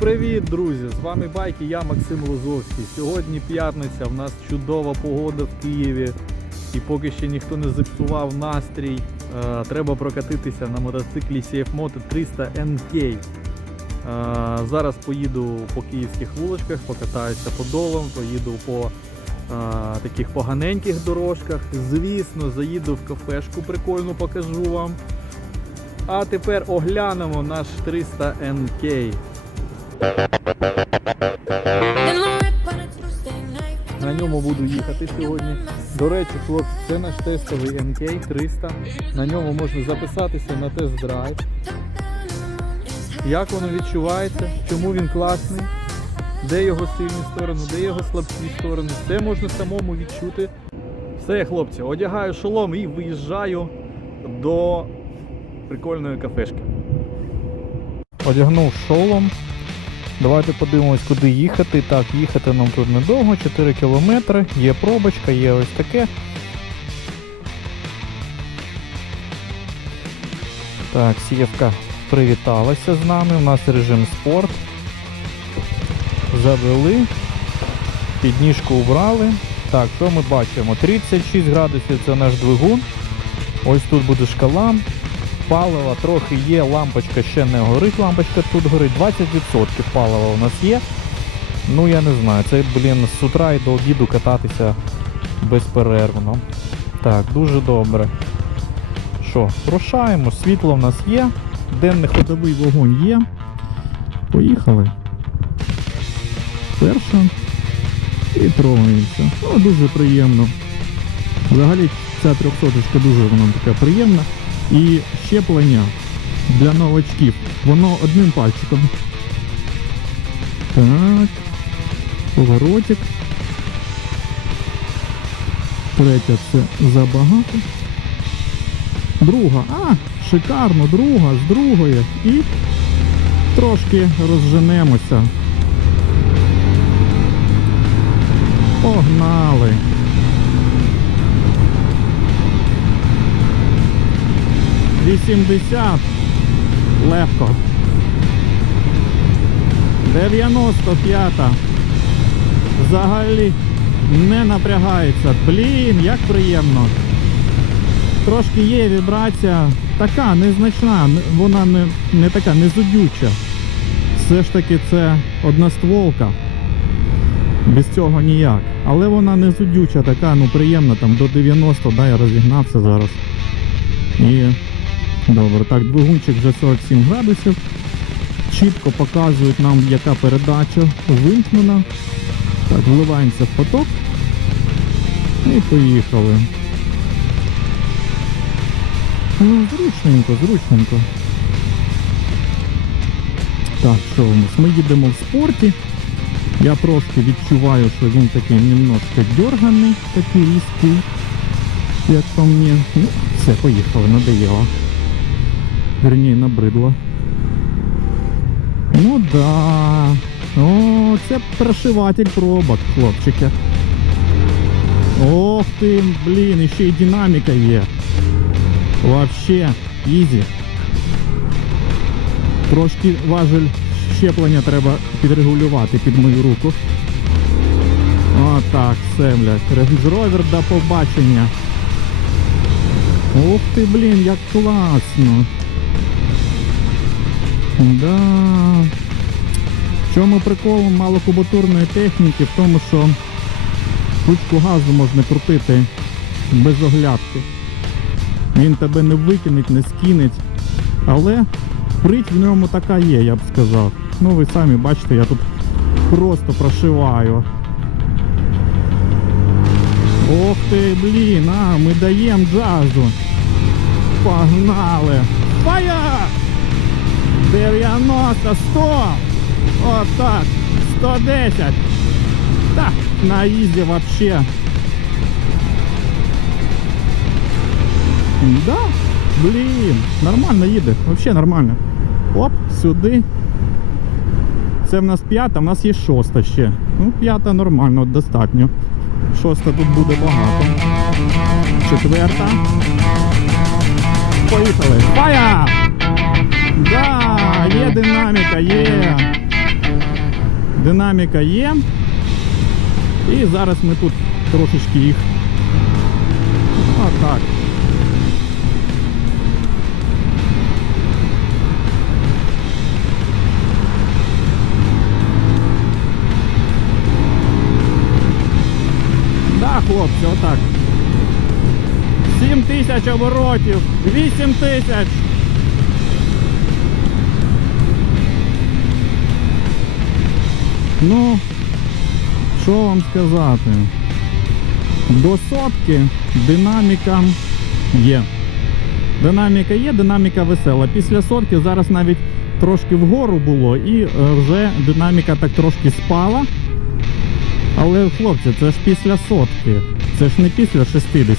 привіт, друзі! З вами Байки, я Максим Лозовський. Сьогодні п'ятниця, в нас чудова погода в Києві. І поки ще ніхто не зіпсував настрій, е, треба прокатитися на мотоциклі CF Moto 300 NK. Е, зараз поїду по київських вуличках, покатаюся по долам, поїду по е, таких поганеньких дорожках. Звісно, заїду в кафешку, прикольну покажу вам. А тепер оглянемо наш 300 NK. На ньому буду їхати сьогодні. До речі, хлопці, це наш тестовий NK 300. На ньому можна записатися на тест-драйв. Як воно відчувається, чому він класний, де його сильні сторони, де його слабкі сторони. Все можна самому відчути. Все, хлопці, одягаю шолом і виїжджаю до прикольної кафешки. Одягнув шолом. Давайте подивимось, куди їхати. Так, їхати нам тут недовго, 4 кілометри. Є пробочка, є ось таке. Так, сієвка привіталася з нами. У нас режим спорт. Завели. Підніжку убрали. Так, що ми бачимо? 36 градусів це наш двигун. Ось тут буде шкала. Палива трохи є, лампочка ще не горить, лампочка тут горить. 20% палива у нас є. Ну я не знаю, це, блін, з утра і до обіду кататися безперервно. Так, дуже добре. Що, рушаємо, світло в нас є, денний ходовий вогонь є. Поїхали. Перша. І трогаємося. Ну, дуже приємно. Взагалі ця трьохсоточка дуже вона така приємна. І щеплення для новачків. Воно одним пальчиком. Так. Поворотик. Третя це забагато. Друга. А, шикарно, друга, з другої. І трошки розженемося. Погнали. Вісімдесят. Легко. 95. Взагалі не напрягається. Блін, як приємно. Трошки є вібрація. Така незначна, вона не, не така, не зудюча. Все ж таки це одностволка. Без цього ніяк. Але вона не зудюча, така, ну приємна, там до 90, да, я розігнався зараз. І добре, так, двигунчик вже 47 градусів. Чітко показують нам, яка передача вимкнена. Так, вливаємося в поток. І поїхали. Ну, зручненько, зручненько. Так, що у нас? Ми їдемо в спорті. Я трошки відчуваю, що він такий немножко дерганий, такий різкий, як по мені. Ну, все, поїхали, надоело. Верні, набридло. Ну да. О, це прошиватель пробок, хлопчики. Ох ти, блін, ще й динаміка є. Вообще, ізі. Трошки важель щеплення треба підрегулювати під мою руку. Отак, все, блядь. Rover до побачення. Ух ти, блін, як класно. Да. В чому прикол малокубатурної техніки? В тому, що ручку газу можна крутити без оглядки. Він тебе не викинеть, не скинеть. Але прить в ньому така є, я б сказав. Ну ви самі бачите, я тут просто прошиваю. Ох ти, блін, а, ми даємо джазу. Погнали! Фая! 90, 100! Отак! 110! Так, на ізі вообще. Да, блін, нормально їде, вообще нормально. Оп, сюди. Це в нас п'ята, в нас є шоста ще. Ну, п'ята нормально, достатньо. Шоста тут буде багато. Четверта. Поїхали. Фая! Да, є динаміка, є. динаміка є. І зараз ми тут трошечки їх. А так. Да, хлопці, отак. 7 тисяч оборотів, 8 тисяч. Ну, що вам сказати? До сотки динаміка є. Динаміка є, динаміка весела. Після сотки зараз навіть трошки вгору було і е, вже динаміка так трошки спала. Але, хлопці, це ж після сотки. Це ж не після 60,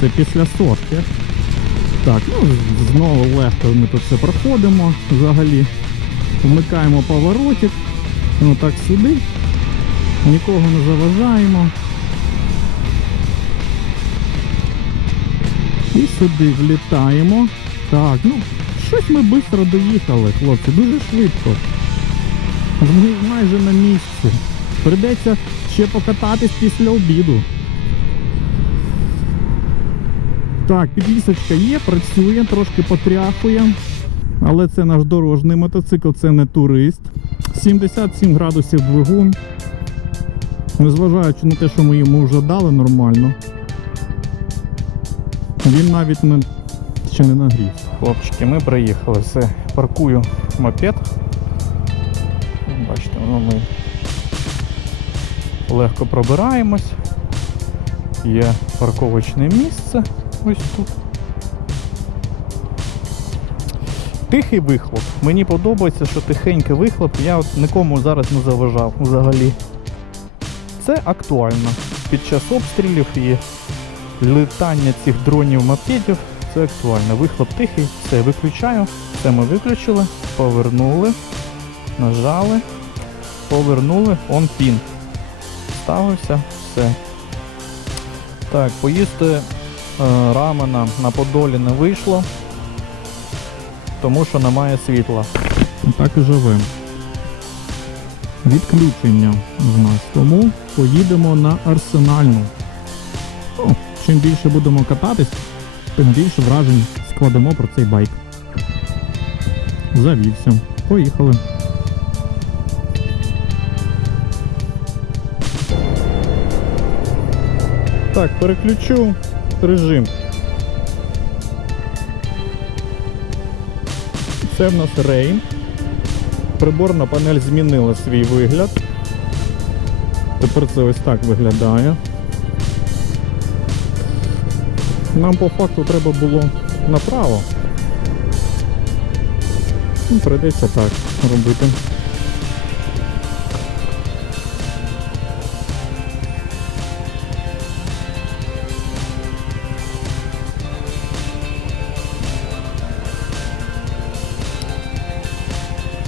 це після сотки. Так, ну знову легко ми тут все проходимо взагалі. Вмикаємо поворотик. Ну так сюди. Нікого не заважаємо. І сюди влітаємо. Так, ну, щось ми швидко доїхали, хлопці, дуже швидко. Ми майже на місці. Придеться ще покататись після обіду. Так, підвісочка є, працює, трошки потряхує. Але це наш дорожній мотоцикл, це не турист. 77 градусів двигун. Незважаючи на те, що ми йому вже дали нормально. Він навіть не, ще не нагрівся. Хлопчики, ми приїхали. Все, паркую мопед. Бачите, воно ми легко пробираємось. Є парковочне місце ось тут. Тихий вихлоп. Мені подобається, що тихенький вихлоп. Я от нікому зараз не заважав взагалі. Це актуально. Під час обстрілів і летання цих дронів мопедів це актуально. Вихлоп тихий, все виключаю. Це ми виключили, повернули, нажали, повернули, он пін. Ставився, все. Так, поїсти е, рамена на Подолі не вийшло, тому що немає світла. Так і живемо. Відключення в нас. Тому поїдемо на арсенальну. О, чим більше будемо кататись, тим більше вражень складемо про цей байк. Завівся. Поїхали. Так, переключу режим. Це в нас Rain. Приборна панель змінила свій вигляд. Тепер це ось так виглядає. Нам по факту треба було направо. Ну, Прийдеться так робити.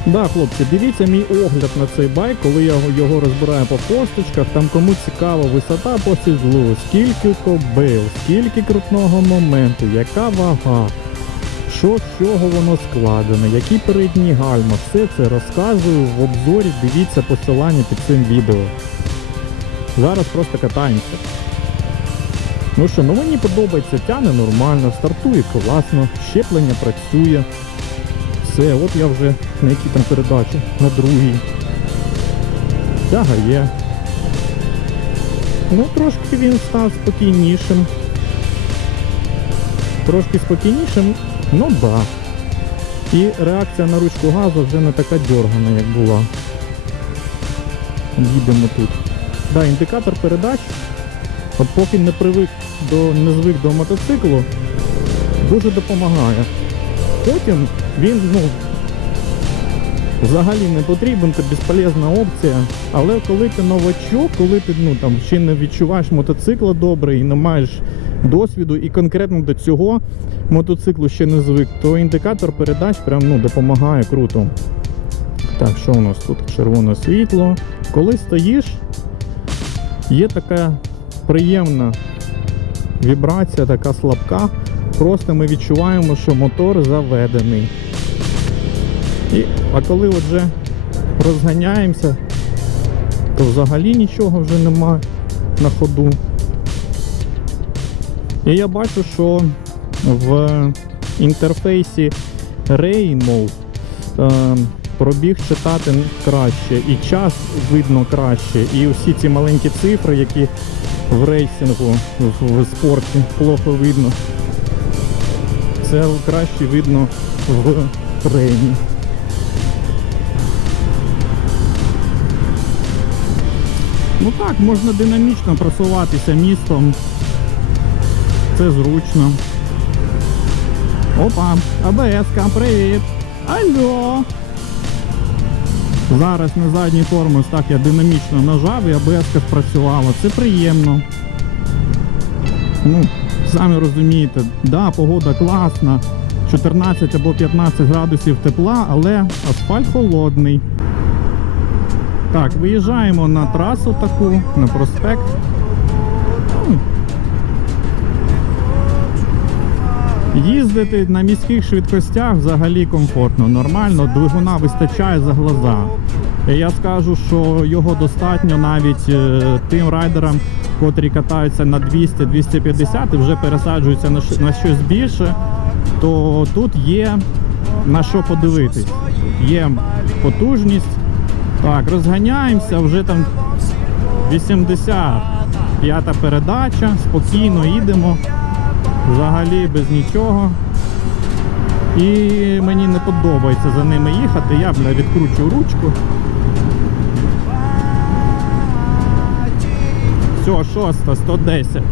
Да, хлопці, дивіться мій огляд на цей байк, коли я його- розбираю по косточках. Там кому цікаво висота по сідлу, скільки кобил, скільки крутного моменту, яка вага, що з чого воно складено, які передні гальма. Все це розказую в обзорі. Дивіться посилання під цим відео. Зараз просто катаємося. Ну що, ну мені подобається, тяне нормально, стартує класно, щеплення працює. Все, от я вже на якій там передачі, на другій. Тяга є. Ну, трошки він став спокійнішим. Трошки спокійнішим, ну да. І реакція на ручку газу вже не така дьоргана, як була. Їдемо тут. Да, індикатор передач. От поки не привик до не звик до мотоциклу, дуже допомагає. Потім він ну, взагалі не потрібен, це безполезна опція. Але коли ти новачок, коли ти ну, там, ще не відчуваєш мотоцикла добре і не маєш досвіду, і конкретно до цього мотоциклу ще не звик, то індикатор передач прям ну, допомагає круто. Так, що у нас тут? Червоне світло. Коли стоїш, є така приємна вібрація, така слабка. Просто ми відчуваємо, що мотор заведений. І, а коли отже розганяємося, то взагалі нічого вже немає на ходу. І я бачу, що в інтерфейсі Rain Mode е, пробіг читати краще, і час видно краще, і всі ці маленькі цифри, які в рейсингу, в, спорті плохо видно. Це краще видно в рейні. Ну так, можна динамічно просуватися містом. Це зручно. Опа, АБС-ка, привіт! Алло! Зараз на задній тормоз так я динамічно нажав і АБС-ка спрацювала. Це приємно. Ну, самі розумієте, да, погода класна, 14 або 15 градусів тепла, але асфальт холодний. Так, виїжджаємо на трасу таку, на проспект. Їздити на міських швидкостях взагалі комфортно, нормально, двигуна вистачає за глаза. Я скажу, що його достатньо навіть е, тим райдерам, котрі катаються на 200-250 і вже пересаджуються на, щось більше, то тут є на що подивитись. Є потужність. Так, розганяємося, вже там 80. П'ята передача, спокійно їдемо. Взагалі без нічого. І мені не подобається за ними їхати. Я бля, відкручу ручку. Все, шоста, 110.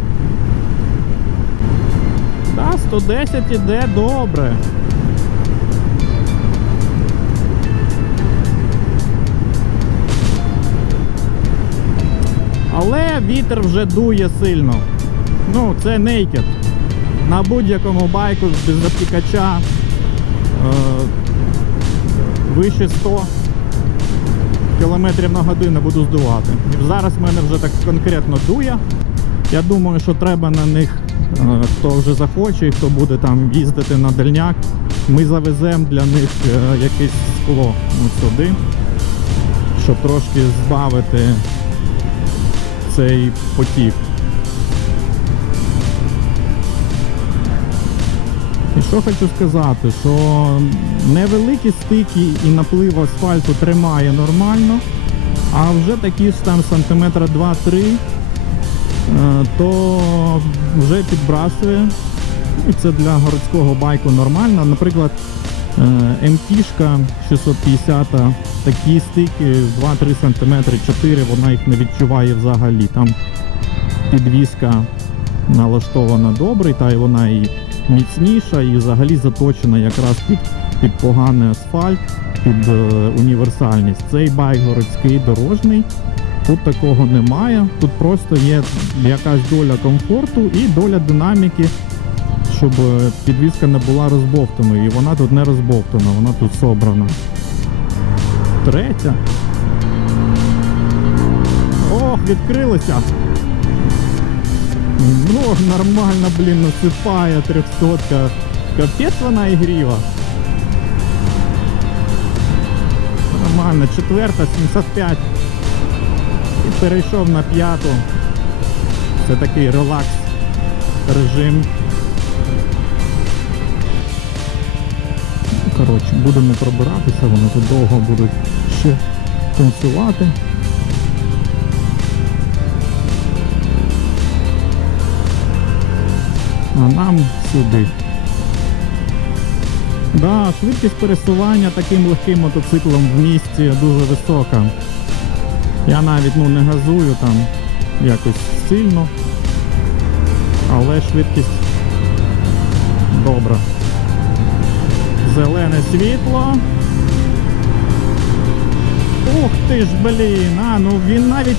Так, 110 іде добре. Але вітер вже дує сильно. Ну, це naked. На будь-якому байку без запікача е, вище 100 км на годину буду здувати. Зараз в мене вже так конкретно дує. Я думаю, що треба на них, е, хто вже захоче і хто буде там їздити на дальняк, ми завеземо для них е, якесь скло от сюди, щоб трошки збавити цей потік. І що хочу сказати, що невеликі стики і наплив асфальту тримає нормально, а вже такі ж там сантиметра 2-3, е, то вже підбрасує. І це для городського байку нормально. Наприклад, МТшка 650, такі стики 2-3 см, 4 вона їх не відчуває взагалі. Там підвіска налаштована добре, та й вона і міцніша, і взагалі заточена якраз під, під поганий асфальт, під е, універсальність. Цей байк городський дорожний. Тут такого немає. Тут просто є якась доля комфорту і доля динаміки, щоб е, підвіска не була розбовтаною. І вона тут не розбовтана, вона тут собрана. Третя. Ох, відкрилося. Ну, нормально, блін, насипає трьохсотка. Капець вона ігріва. Нормально, четверта, 75. І перейшов на п'яту. Це такий релакс режим. Коротше, будемо пробиратися, вони тут довго будуть ще танцювати. а нам сюди. Да, швидкість пересування таким легким мотоциклом в місті дуже висока. Я навіть ну, не газую там якось сильно, але швидкість добра. Зелене світло. Ух ти ж, блін, а ну він навіть,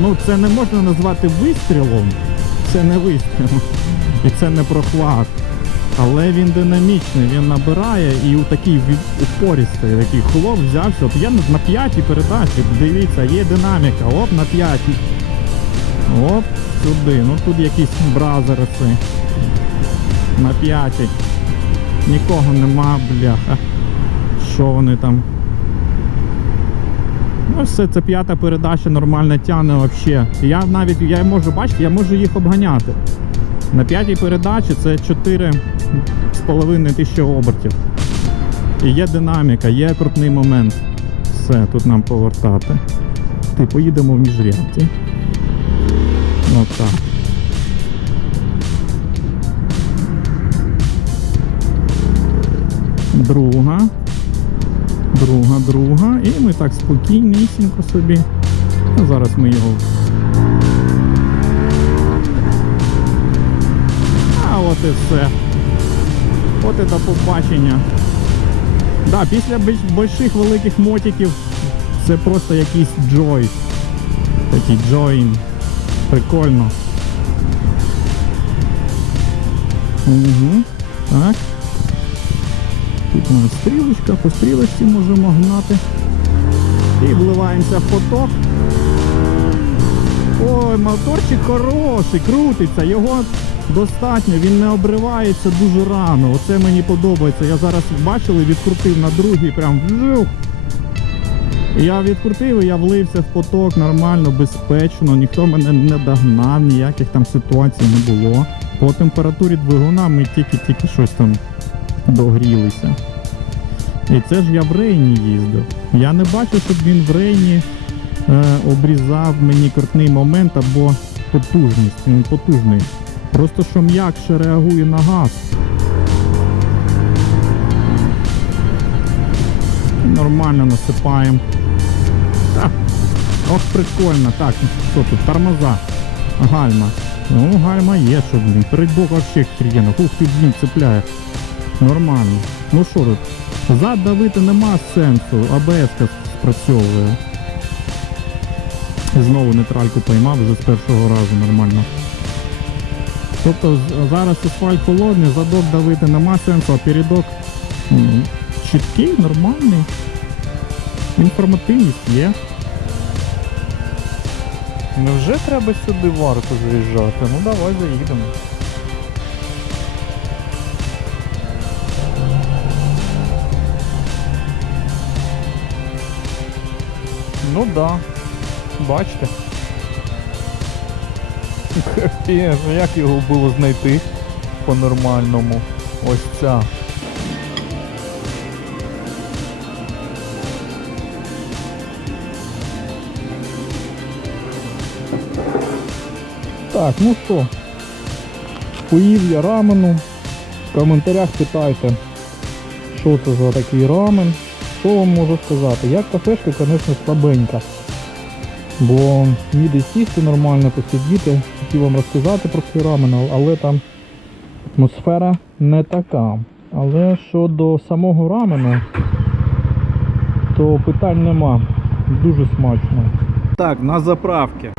ну це не можна назвати вистрілом. Це не вистріл. І це не прохлад. Але він динамічний, він набирає і у такий упористий, такий хлоп взявся. От я на п'ятій передачі, дивіться, є динаміка, оп, на п'ятій. Оп, сюди. Ну тут якісь бразериси. На п'ятій. Нікого нема, бляха. Що вони там? Ну, все, це п'ята передача нормально тягне взагалі. Я навіть я можу бачити, я можу їх обганяти. На п'ятій передачі це 4,5 тисячі обертів. І є динаміка, є крутний момент. Все, тут нам повертати. Ти поїдемо в міжрядці. Отак. Друга. Друга, друга. І ми так спокійнісінько собі. А зараз ми його. А от і все. От і до побачення. Да, після больших великих мотиків це просто якийсь джой. Такий джойн. Прикольно. Угу. Так. Тут у нас стрілочка, по стрілочці можемо гнати. І вливаємося в поток. Ой, моторчик хороший, крутиться, його достатньо, він не обривається дуже рано. Оце мені подобається. Я зараз бачили, відкрутив на другий, прям вжух. Я відкрутив і я влився в поток нормально, безпечно, ніхто мене не догнав, ніяких там ситуацій не було. По температурі двигуна ми тільки-тільки щось там догрілися. І це ж я в рейні їздив. Я не бачив, щоб він в рейні е, обрізав мені крутний момент або потужність. Він потужний. Просто що м'якше реагує на газ. Нормально насипаємо. Ох, прикольно. Так, що тут? Тормоза. Гальма. Ну, гальма є, що, блін. Передбок вообще хрена. Ух ти, блін, цепляє. Нормально. Ну що тут? Зад давити нема сенсу. АБС спрацьовує. Знову нейтральку поймав вже з першого разу нормально. Тобто зараз асфальт холодний, задок давити нема сенсу, а передок чіткий, нормальний. Інформативність є. Невже треба сюди варто заїжджати? Ну давай заїдемо. Ну да. Бачите. Капець, як його було знайти по-нормальному? Ось ця. Так, ну що, поїв я рамену. В коментарях питайте, що це за такий рамен. Що вам можу сказати? Як кафешка, звісно, слабенька. Бо ніде сісти нормально, посидіти. Хотів вам розказати про цей рамен, але там атмосфера не така. Але щодо самого рамену, то питань нема. Дуже смачно. Так, на заправки.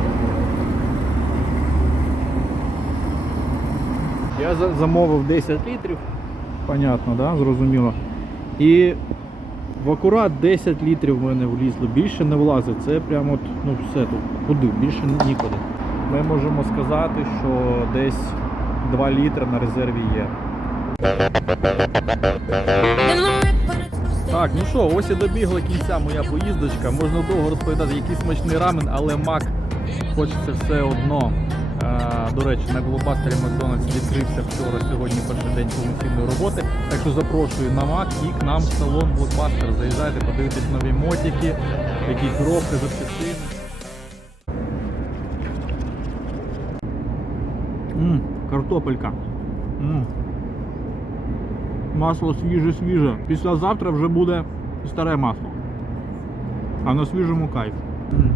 Я замовив 10 літрів, понятно, да? зрозуміло. І в акурат 10 літрів в мене влізло, більше не влазить. Це прямо от, ну все тут, куди, більше нікуди. Ми можемо сказати, що десь 2 літри на резерві є. Так, ну що, ось і добігла кінця моя поїздочка. Можна довго розповідати, який смачний рамен, але мак хочеться все одно. До речі, на Глобастері Макдональдс відкрився вчора, сьогодні перший день повноцінної роботи. Так що запрошую на Мак і к нам в салон Блокбастер. Заїжджайте, подивитесь нові мотики, якісь коробки, запчастини. Мм, картопелька. Мм. Масло свіже-свіже. Післязавтра вже буде старе масло. А на свіжому кайф. М.